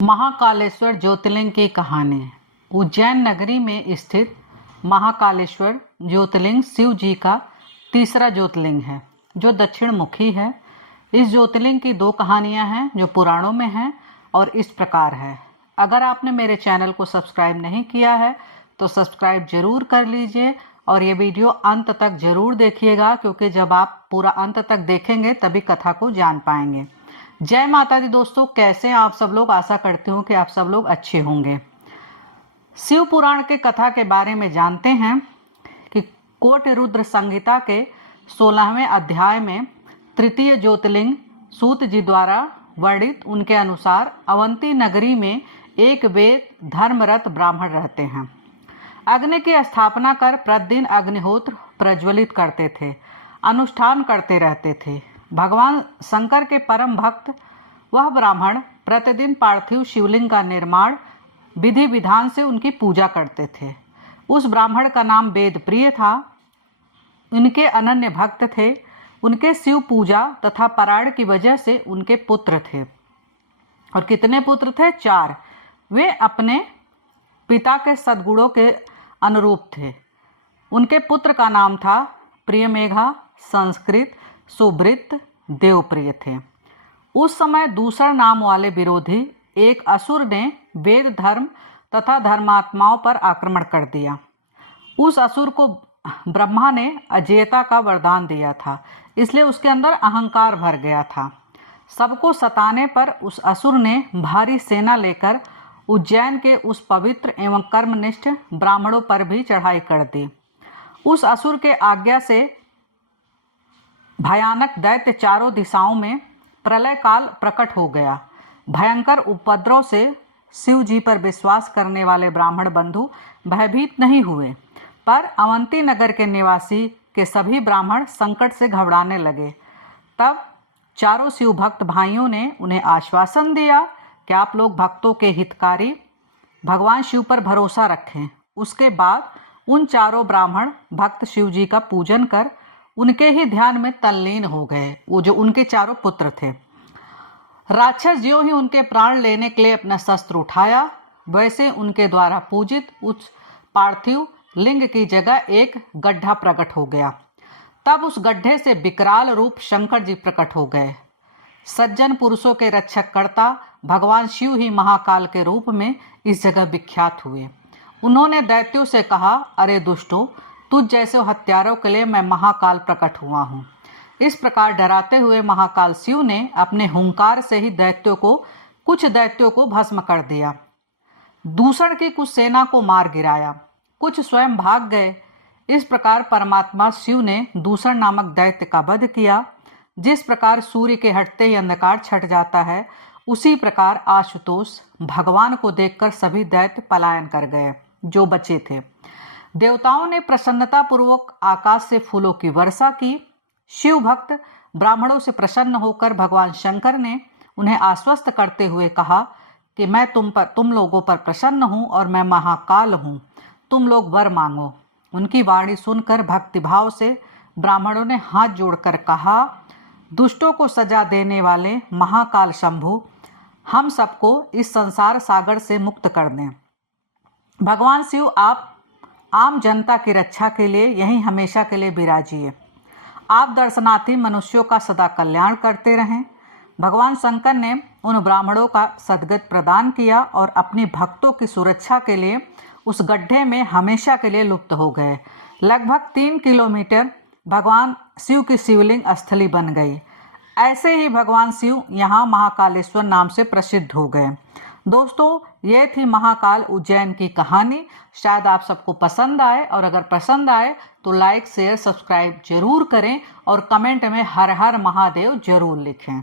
महाकालेश्वर ज्योतिर्लिंग की कहानी। उज्जैन नगरी में स्थित महाकालेश्वर ज्योतिर्लिंग शिव जी का तीसरा ज्योतिर्लिंग है जो दक्षिण मुखी है। इस ज्योतिर्लिंग की दो कहानियां हैं जो पुराणों में हैं और इस प्रकार है। अगर आपने मेरे चैनल को सब्सक्राइब नहीं किया है तो सब्सक्राइब जरूर कर लीजिए और ये वीडियो अंत तक जरूर देखिएगा, क्योंकि जब आप पूरा अंत तक देखेंगे तभी कथा को जान पाएंगे। जय माता दी दोस्तों, कैसे हैं आप सब लोग। आशा करती हूँ कि आप सब लोग अच्छे होंगे। शिव पुराण के कथा के बारे में जानते हैं कि कोटि रुद्र संहिता के 16वें अध्याय में तृतीय ज्योतिर्लिंग सूत जी द्वारा वर्णित उनके अनुसार अवंती नगरी में एक वेद धर्मरत ब्राह्मण रहते हैं। अग्नि की स्थापना कर प्रतिदिन अग्निहोत्र प्रज्वलित करते थे, अनुष्ठान करते रहते थे। भगवान शंकर के परम भक्त वह ब्राह्मण प्रतिदिन पार्थिव शिवलिंग का निर्माण विधि विधान से उनकी पूजा करते थे। उस ब्राह्मण का नाम वेद प्रिय था। उनके अनन्य भक्त थे। उनके शिव पूजा तथा पारायण की वजह से उनके पुत्र थे। और कितने पुत्र थे? 4। वे अपने पिता के सद्गुणों के अनुरूप थे। उनके पुत्र का नाम था प्रियमेघा, संस्कृत, सुब्रत, देवप्रिय थे। उस समय दूसरा नाम वाले विरोधी एक असुर ने वेद धर्म तथा धर्मात्माओं पर आक्रमण कर दिया। उस असुर को ब्रह्मा ने अजेयता का वरदान दिया था, इसलिए उसके अंदर अहंकार भर गया था। सबको सताने पर उस असुर ने भारी सेना लेकर उज्जैन के उस पवित्र एवं कर्मनिष्ठ ब्राह्मणों पर भी चढ़ाई कर दी। उस असुर के आज्ञा से भयानक दैत्य चारों दिशाओं में प्रलय काल प्रकट हो गया। भयंकर उपद्रव से शिव जी पर विश्वास करने वाले ब्राह्मण बंधु भयभीत नहीं हुए, पर अवंती नगर के निवासी के सभी ब्राह्मण संकट से घबराने लगे। तब चारों शिव भक्त भाइयों ने उन्हें आश्वासन दिया कि आप लोग भक्तों के हितकारी भगवान शिव पर भरोसा रखें। उसके बाद उन चारों ब्राह्मण भक्त शिव जी का पूजन कर उनके ही ध्यान में तल्लीन हो गए। वो जो उनके चारों पुत्र थे। राक्षस ज्यों ही उनके प्राण लेने के लिए अपना शस्त्र उठाया, वैसे उनके द्वारा पूजित उस पार्थिव लिंग की जगह एक गड्ढा प्रकट हो गया। तब उस गड्ढे से विकराल रूप शंकर जी प्रकट हो गए। सज्जन पुरुषों के रक्षक कर्ता भगवान शिव ही महाकाल के रूप में इस जगह विख्यात हुए। उन्होंने दैत्यों से कहा, अरे दुष्टों, तुझ जैसे हत्यारों के लिए मैं महाकाल प्रकट हुआ हूँ। इस प्रकार डराते हुए महाकाल शिव ने अपने हुंकार से ही कुछ दैत्यों को भस्म कर दिया। दूषण की कुछ सेना को मार गिराया, कुछ स्वयं भाग गए। इस प्रकार परमात्मा शिव ने दूषण नामक दैत्य का वध किया। जिस प्रकार सूर्य के हटते ही अंधकार छट जाता है, उसी प्रकार आशुतोष भगवान को देखकर सभी दैत्य पलायन कर गए जो बचे थे। देवताओं ने प्रसन्नता पूर्वक आकाश से फूलों की वर्षा की। शिव भक्त ब्राह्मणों से प्रसन्न होकर भगवान शंकर ने उन्हें आश्वस्त करते हुए कहा कि मैं तुम लोगों पर प्रसन्न हूँ और मैं महाकाल हूँ, तुम लोग वर मांगो। उनकी वाणी सुनकर भक्तिभाव से ब्राह्मणों ने हाथ जोड़कर कहा, दुष्टों को सजा देने वाले महाकाल शंभु, हम सबको इस संसार सागर से मुक्त कर दें। भगवान शिव आप आम जनता की रक्षा के लिए यहीं हमेशा के लिए विराजिए। आप दर्शनार्थी मनुष्यों का सदा कल्याण करते रहें। भगवान शंकर ने उन ब्राह्मणों का सद्गत प्रदान किया और अपनी भक्तों की सुरक्षा के लिए उस गड्ढे में हमेशा के लिए लुप्त हो गए। लगभग 3 किलोमीटर भगवान शिव की शिवलिंग स्थली बन गई। ऐसे ही भगवान शिव यहाँ महाकालेश्वर नाम से प्रसिद्ध हो गए। दोस्तों, ये थी महाकाल उज्जैन की कहानी। शायद आप सबको पसंद आए, और अगर पसंद आए तो लाइक शेयर सब्सक्राइब जरूर करें और कमेंट में हर हर महादेव जरूर लिखें।